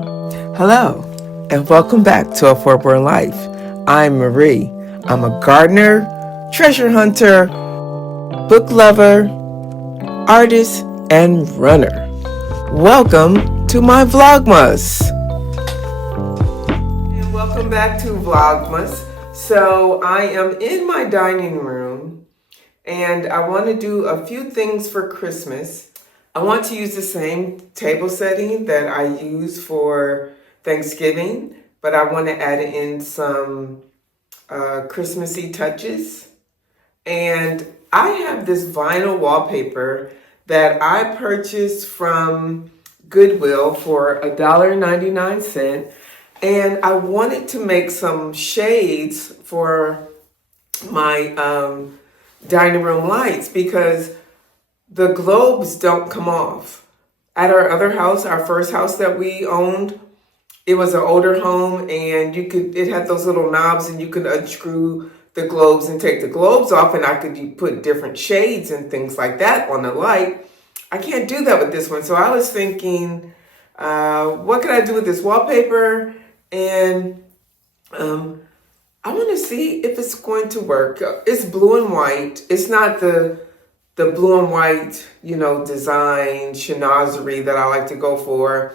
Hello, and welcome back to Affordable Life. I'm Marie. I'm a gardener, treasure hunter, book lover, artist, and runner. Welcome to my Vlogmas. And welcome back to Vlogmas. So I am in my dining room, and I want to do a few things for Christmas. I want to use the same table setting that I use for Thanksgiving, but I want to add in some Christmassy touches. And I have this vinyl wallpaper that I purchased from Goodwill for $1.99. And I wanted to make some shades for my dining room lights because the globes don't come off. At our other house, our first house that we owned, it was an older home, and it had those little knobs, and you could unscrew the globes and take the globes off, and I could put different shades and things like that on the light. I can't do that with this one, so I was thinking, what can I do with this wallpaper? And I want to see if it's going to work. It's blue and white. It's not the blue and white, design chinoiserie that I like to go for.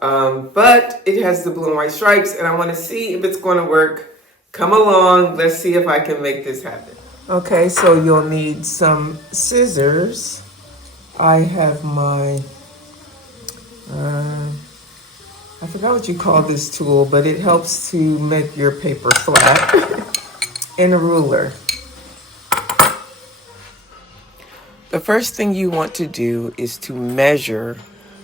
But it has the blue and white stripes, and I want to see if it's going to work. Come along, let's see if I can make this happen. Okay, so you'll need some scissors. I have my, I forgot what you call this tool, but it helps to make your paper flat, and a ruler. The first thing you want to do is to measure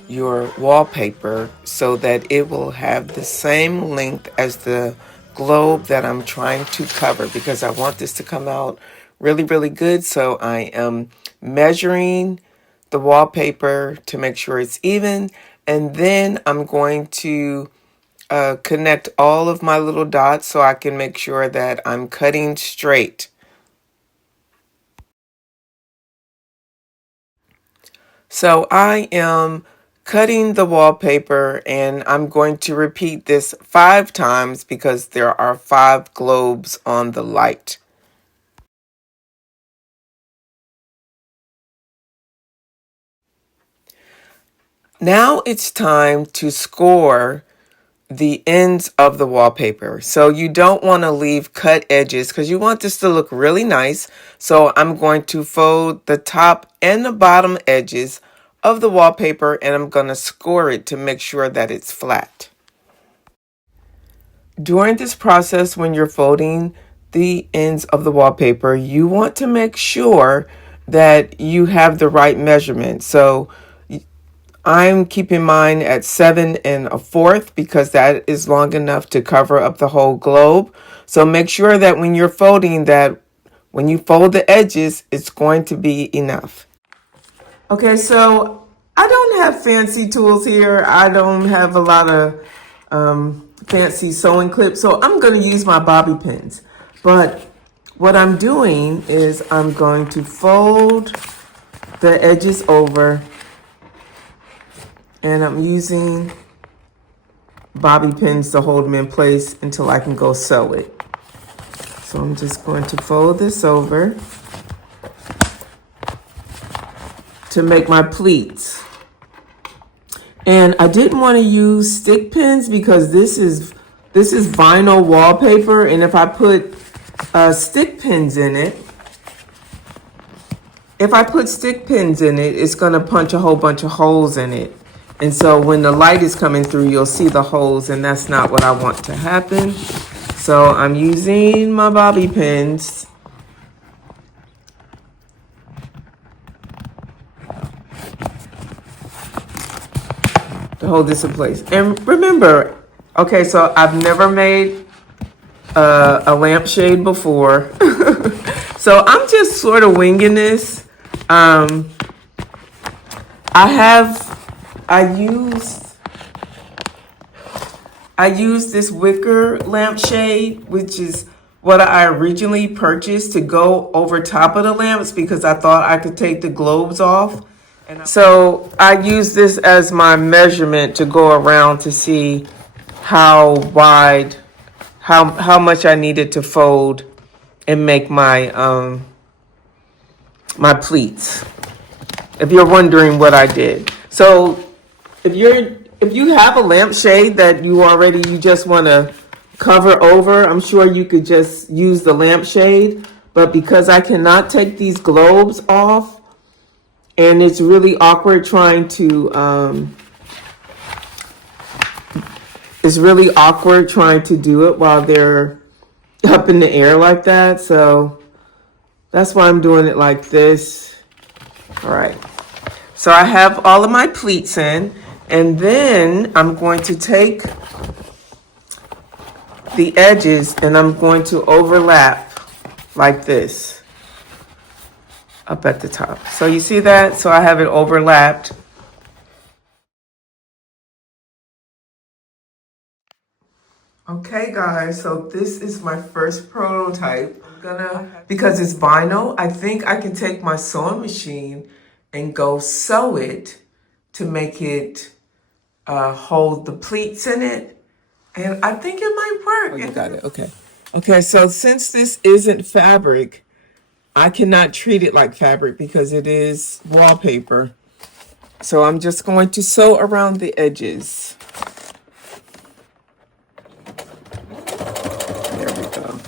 your wallpaper so that it will have the same length as the globe that I'm trying to cover, because I want this to come out really, really good. So I am measuring the wallpaper to make sure it's even, and then I'm going to connect all of my little dots so I can make sure that I'm cutting straight. So I am cutting the wallpaper, and I'm going to repeat this 5 times because there are 5 globes on the light. Now it's time to score the ends of the wallpaper. So you don't want to leave cut edges because you want this to look really nice. So I'm going to fold the top and the bottom edges of the wallpaper, and I'm going to score it to make sure that it's flat. During this process, when you're folding the ends of the wallpaper, you want to make sure that you have the right measurement. So I'm keeping mine at 7 1/4 because that is long enough to cover up the whole globe. So make sure that when you're folding that, when you fold the edges, it's going to be enough. Okay, so I don't have fancy tools here. I don't have a lot of fancy sewing clips, so I'm going to use my bobby pins. But what I'm doing is I'm going to fold the edges over, and I'm using bobby pins to hold them in place until I can go sew it. So I'm just going to fold this over to make my pleats. And I didn't want to use stick pins because this is vinyl wallpaper, and if I put stick pins in it, it's going to punch a whole bunch of holes in it. And so when the light is coming through, you'll see the holes, and that's not what I want to happen. So I'm using my bobby pins to hold this in place. And remember, okay, so I've never made a lampshade before. So I'm just sort of winging this. I used this wicker lampshade, which is what I originally purchased to go over top of the lamps because I thought I could take the globes off. So I use this as my measurement to go around to see how wide, how much I needed to fold and make my my pleats. If you're wondering what I did. So if you have a lampshade that you just want to cover over, I'm sure you could just use the lampshade. But because I cannot take these globes off, and it's really awkward trying to do it while they're up in the air like that. So that's why I'm doing it like this. All right. So I have all of my pleats in, and then I'm going to take the edges and I'm going to overlap like this up at the top. So you see that? So I have it overlapped. Okay guys, so this is my first prototype. Because it's vinyl, I think I can take my sewing machine and go sew it to make it hold the pleats in it. And I think it might work. Oh, you got it, okay. Okay, so since this isn't fabric, I cannot treat it like fabric because it is wallpaper. So I'm just going to sew around the edges. There we go.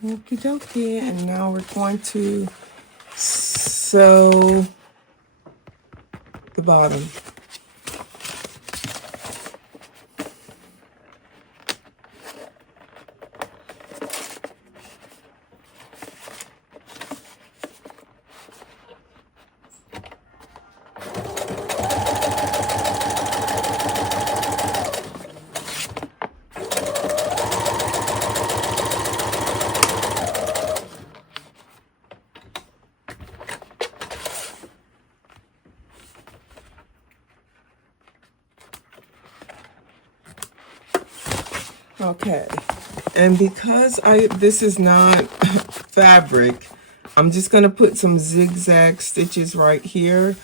Okie dokie, and now we're going to sew the bottom. Okay, and because this is not fabric, I'm just gonna put some zigzag stitches right here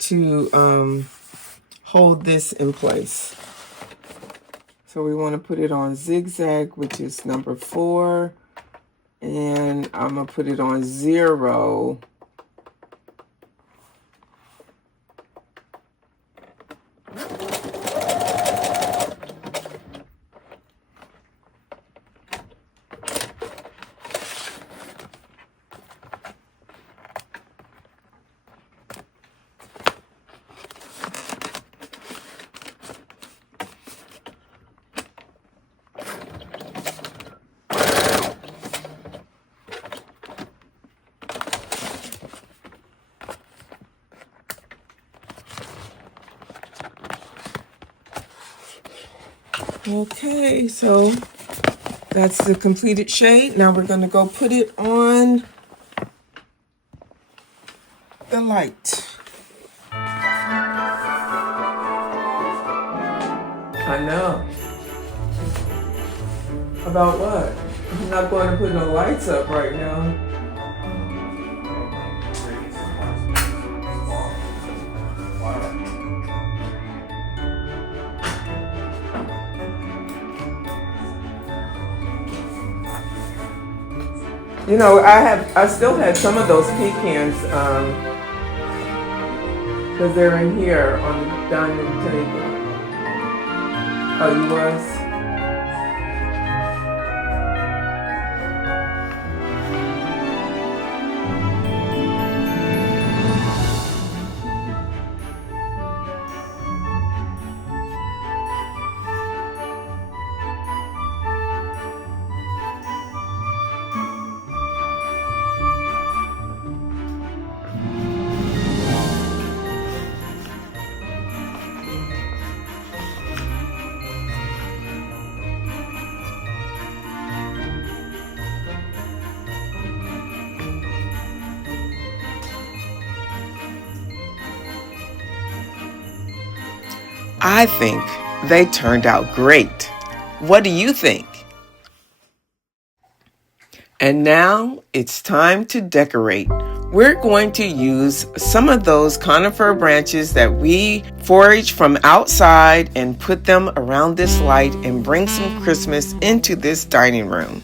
to hold this in place. So we want to put it on zigzag, which is number 4, and I'm gonna put it on 0. Okay, so that's the completed shade. Now we're going to go put it on the light. I know. About what? I'm not going to put no lights up right now. You know, I still had some of those pecans because they're in here on the dining table. Oh, you was? I think they turned out great. What do you think? And now it's time to decorate. We're going to use some of those conifer branches that we foraged from outside and put them around this light and bring some Christmas into this dining room.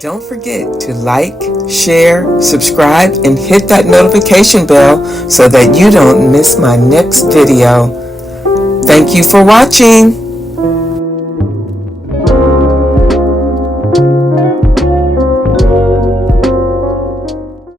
Don't forget to like, share, subscribe, and hit that notification bell so that you don't miss my next video. Thank you for watching.